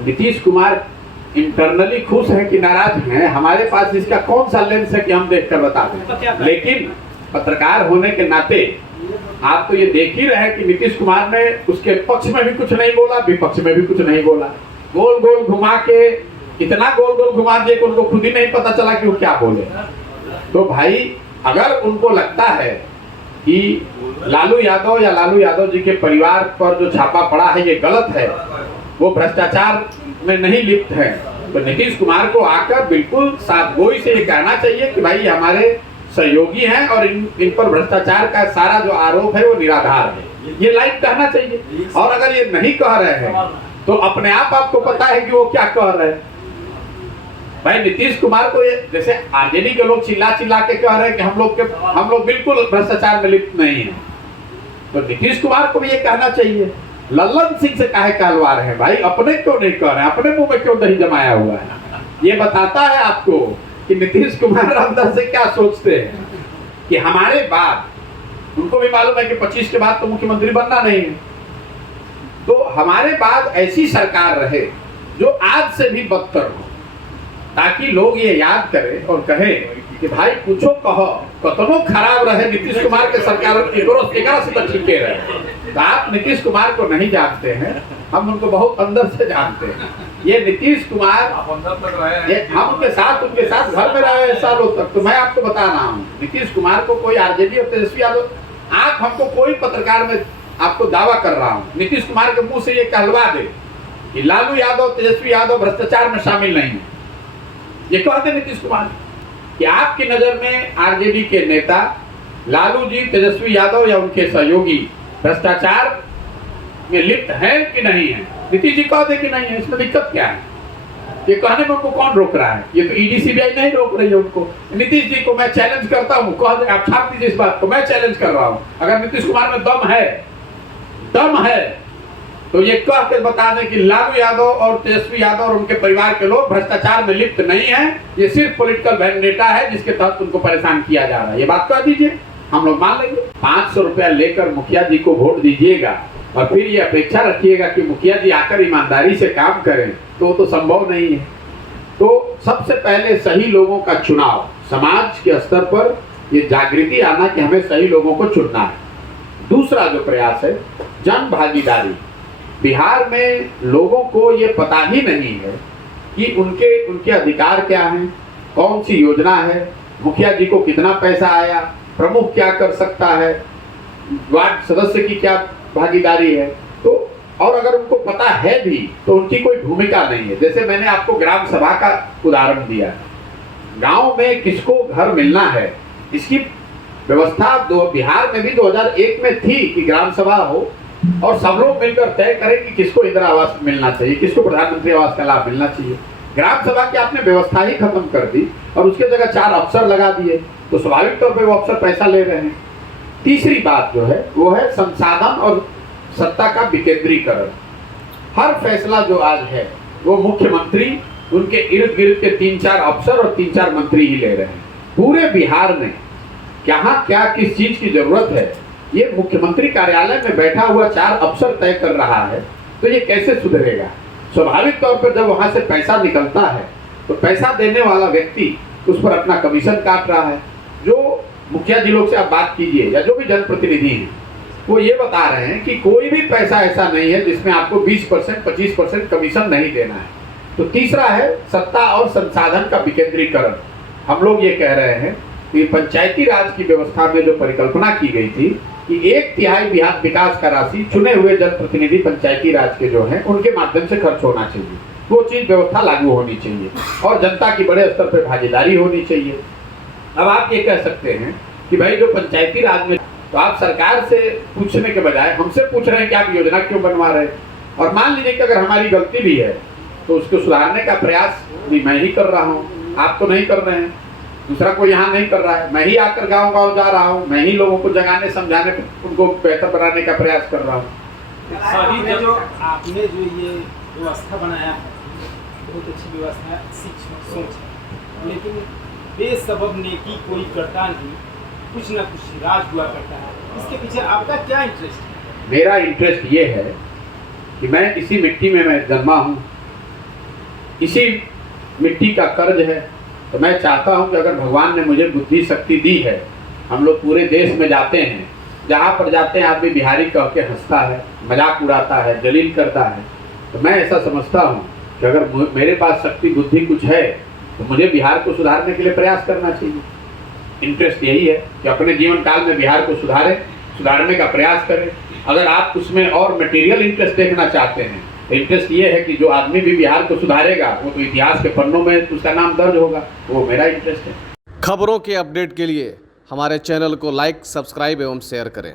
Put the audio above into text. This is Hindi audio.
नीतीश कुमार इंटरनली खुश हैं कि नाराज हैं, हमारे पास इसका कौन सा लेंस है कि हम देखकर बता दें। लेकिन पत्रकार होने के नाते आप तो ये देख ही रहे हैं कि नीतीश कुमार ने उसके पक्ष में भी कुछ नहीं बोला, विपक्ष में भी कुछ नहीं बोला। गोल गोल घुमा के, इतना गोल गोल घुमा दिए कि उनको खुद ही नहीं पता चला कि वो क्या बोले। तो भाई अगर उनको लगता है कि लालू यादव या लालू यादव जी के परिवार पर जो छापा पड़ा है ये गलत है, वो भ्रष्टाचार में नहीं लिप्त है, तो नीतीश कुमार को आकर बिल्कुल साफगोई से ये कहना चाहिए कि भाई हमारे सहयोगी हैं और इन पर भ्रष्टाचार का सारा जो आरोप है वो निराधार है, ये लाइव कहना चाहिए। और अगर ये नहीं कह रहे हैं तो अपने आप आपको पता है कि वो क्या कह रहे हैं। भाई नीतीश कुमार को ये, जैसे आरजेडी के लोग चिल्ला चिल्ला के कह रहे हैं कि हम लोग बिल्कुल भ्रष्टाचार में लिप्त नहीं है, तो नीतीश कुमार को भी ये कहना चाहिए। लल्लन सिंह से काहे कहलवा रहे हैं भाई, अपने क्यों नहीं कह रहे हैं, अपने मुंह में क्यों दही जमाया हुआ है। ये बताता है आपको कि नीतीश कुमार अंदर से क्या सोचते हैं कि हमारे बाद, उनको भी मालूम है कि 25 के बाद तो मुख्यमंत्री बनना नहीं है, तो हमारे बाद ऐसी सरकार रहे जो आज से भी बदतर हो, ताकि लोग ये याद करें और कहें कि भाई कुछो कहो, कतनो खराब रहे नीतीश कुमार के सरकार से तो ठीक रहे। तो आप नीतीश कुमार को नहीं जानते हैं, हम उनको बहुत अंदर से जानते हैं। ये नीतीश कुमार हम उनके साथ घर में रहे सालों तक, तो मैं आपको बता रहा हूँ नीतीश कुमार को कोई आरजेडी और तेजस्वी यादव, आप हमको कोई पत्रकार में आपको दावा कर रहा हूँ नीतीश कुमार के मुंह से ये कहलवा दे कि लालू यादव तेजस्वी यादव भ्रष्टाचार में शामिल नहीं है, ये कहते नीतीश कुमार कि आपकी नजर में आरजेडी के नेता लालू जी, तेजस्वी यादव या उनके सहयोगी भ्रष्टाचार में लिप्त है कि नहीं है, नीतीश जी कहते कि नहीं है, इसमें दिक्कत क्या है। ये कहने में उनको कौन रोक रहा है, ये तो ईडी सीबीआई नहीं रोक रही है उनको। नीतीश जी को मैं चैलेंज करता हूँ, कह दे आप छाप दीजिए इस बात को, मैं चैलेंज कर रहा हूँ, अगर नीतीश कुमार में दम है तो ये कह के बता दें कि लालू यादव और तेजस्वी यादव और उनके परिवार के लोग भ्रष्टाचार में लिप्त नहीं है, ये सिर्फ पॉलिटिकल वेंडेटा है जिसके तहत उनको परेशान किया जा रहा है, ये बात कह दीजिए, हम लोग मान लेंगे। 500 रुपया लेकर मुखिया जी को वोट दीजिएगा और फिर ये अपेक्षा रखिएगा कि मुखिया जी आकर ईमानदारी से काम करें, तो संभव नहीं है। तो सबसे पहले सही लोगों का चुनाव, समाज के स्तर पर ये जागृति आना कि हमें सही लोगों को चुनना है। दूसरा जो प्रयास है जन भागीदारी, बिहार में लोगों को ये पता ही नहीं है कि उनके अधिकार क्या हैं, कौन सी योजना है, मुखिया जी को कितना पैसा आया, प्रमुख क्या कर सकता है, वार्ड सदस्य की क्या भागीदारी है। तो और अगर उनको पता है भी तो उनकी कोई भूमिका नहीं है। जैसे मैंने आपको ग्राम सभा का उदाहरण दिया, गांव में किसको घर मिलना है, इसकी व्यवस्था बिहार में भी 2001 में थी कि ग्राम सभा हो और सब लोग मिलकर तय करें कि किसको इंदिरा आवास मिलना चाहिए, किसको प्रधानमंत्री आवास का लाभ मिलना चाहिए। ग्राम सभा की आपने व्यवस्था ही खत्म कर दी और उसके जगह 4 अफसर लगा दिए, तो स्वाभाविक तौर पे वो अफसर पैसा ले रहे हैं। तीसरी बात जो है वो है संसाधन और सत्ता का विकेंद्रीकरण। हर फैसला जो आज है वो मुख्यमंत्री, उनके इर्द गिर्द के 3-4 अफसर और 3-4 मंत्री ही ले रहे हैं। पूरे बिहार में कहाँ क्या किस चीज की जरूरत है ये मुख्यमंत्री कार्यालय में बैठा हुआ 4 अफसर तय कर रहा है, तो ये कैसे सुधरेगा। स्वाभाविक तौर पर जब वहां से पैसा निकलता है तो पैसा देने वाला व्यक्ति उस पर अपना कमीशन काट रहा है। जो मुखिया जी लोग से आप बात कीजिए या जो भी जनप्रतिनिधि हैं, वो ये बता रहे हैं कि कोई भी पैसा ऐसा नहीं है जिसमें आपको 20% 25% कमीशन नहीं देना है। तो तीसरा है सत्ता और संसाधन का विकेंद्रीकरण। हम लोग ये कह रहे हैं कि पंचायती राज की व्यवस्था में जो परिकल्पना की गई थी कि 1/3 विकास का राशि चुने हुए जनप्रतिनिधि पंचायती राज के जो हैं उनके माध्यम से खर्च होना चाहिए, वो चीज व्यवस्था लागू होनी चाहिए और जनता की बड़े स्तर पर भागीदारी होनी चाहिए। अब आप ये कह सकते हैं कि भाई जो पंचायती राज में, तो आप सरकार से पूछने के बजाय हमसे पूछ रहे हैं कि आप योजना क्यों बनवा रहे हैं। और मान लीजिए कि अगर हमारी गलती भी है तो उसको सुधारने का प्रयास भी मैं ही कर रहा हूँ, आप तो नहीं कर रहे हैं, दूसरा कोई यहाँ नहीं कर रहा है। मैं ही आकर गांव-गांव जा रहा हूँ, मैं ही लोगों को जगाने समझाने, उनको बेहतर बनाने का प्रयास कर रहा हूँ। आपने जो ये व्यवस्था बनाया है बहुत अच्छी व्यवस्था है, सोच है, लेकिन बेसबब नेकी कोई करता नहीं, कुछ ना कुछ राज हुआ करता है। इसके पीछे आपका क्या इंटरेस्ट है? मेरा इंटरेस्ट ये है कि मैं इसी मिट्टी में मैं जन्मा हूँ, इसी मिट्टी का कर्ज है। तो मैं चाहता हूं कि अगर भगवान ने मुझे बुद्धि शक्ति दी है, हम लोग पूरे देश में जाते हैं, जहाँ पर जाते हैं आदमी बिहारी कह के हंसता है, मजाक उड़ाता है, जलील करता है। तो मैं ऐसा समझता हूँ कि अगर मेरे पास शक्ति बुद्धि कुछ है तो मुझे बिहार को सुधारने के लिए प्रयास करना चाहिए। इंटरेस्ट यही है कि अपने जीवन काल में बिहार को सुधारने का प्रयास करें। अगर आप उसमें और मटेरियल इंटरेस्ट देखना चाहते हैं तो इंटरेस्ट ये है कि जो आदमी भी बिहार को सुधारेगा वो तो इतिहास के पन्नों में उसका नाम दर्ज होगा, वो मेरा इंटरेस्ट है। खबरों के अपडेट के लिए हमारे चैनल को लाइक, सब्सक्राइब एवं शेयर करें।